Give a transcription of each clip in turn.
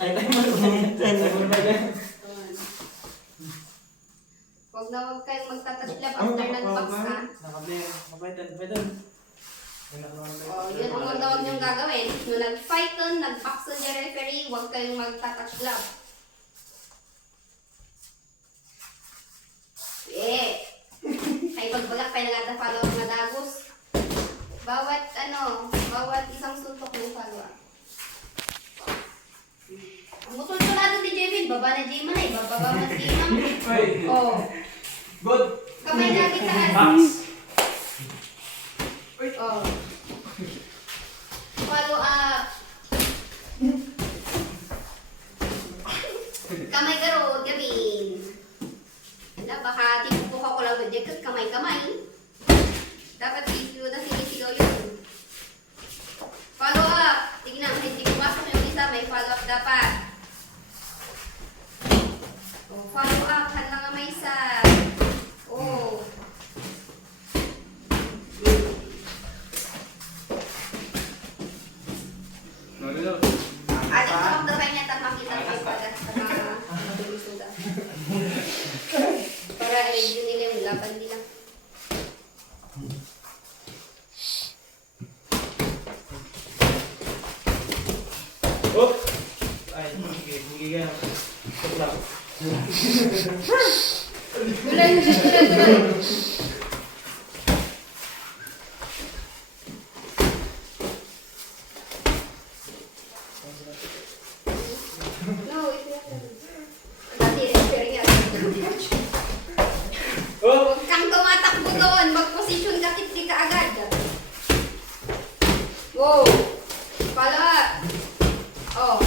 Ay, marunong. Huwag na huwag kayong magtataslap after nag-box ha. Nakapaitan. O, yun ang huwag na huwag niyong gagawin. Nung nag-fight nun, nag-box nun yung referee, huwag kayong magtataslap. Ay, pagbagak pa nagata-follow ang madagos. Bawat isang suntok ng follow. Ang mutol-tulado ni Jevin, baba na Jayman ay, bababa na Jayman. Oh. Good. Kamay natin taas. Box. Oh. Follow up. Kamay garot, Gavin. Ano, baka tinutok ako lang with jacket, kamay-kamay. Dapat sinisigaw yun. Follow up. Tignan, hindi pumasok yung isa, may follow up dapat. Oh, follow up, handa nga may isa. Oh. Ating kapagdakay niya, makita ko yung pagat sa mga suda. Para i-review nila yung laban nila. Oh! Ay, hindi ka. Stop lang. Tuloy. No, ito yan. Dati referee nga. Oh! Huwag kang tumatakbo doon. Mag-position ka, kitli ka agad. Wow. Follow up. Oh.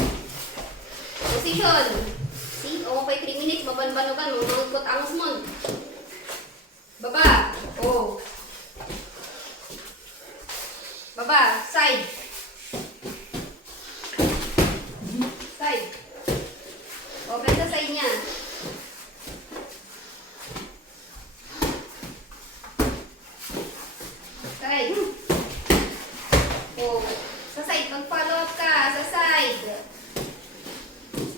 Position. See? O, pa'y 3 minutes. Mabanbanugan. Mamangkot ang smon. Baba. Oh. Baba. Side. Side. Open sa side niya. Side. Oh. Sa side. Mag-follow up ka. Sa side.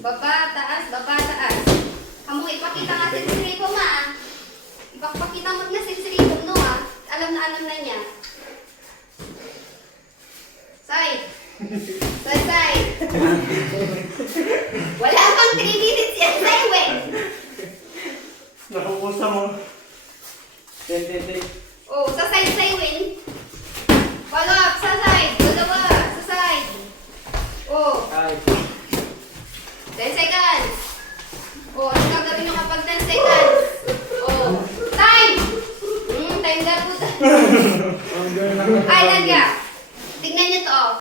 Baba, taas, baba, taas. Kamu ipakita nga sinsiriko ma. Ipakita mo nga sinsiriko no ha. Alam na niya. Side. Side. Wala pang 3 minutes yan, Saiwen. Nakukusa mo. Ten. Oh, sa side, Saiwen. Follow up, sa side. Dalawa, sa side. Oh, Ay. 10 seconds. Oh, ano gagawin nyo kapag 10 seconds? Oh, time! Time na po. Ang gano'n Ay, nagya. Tignan nyo to.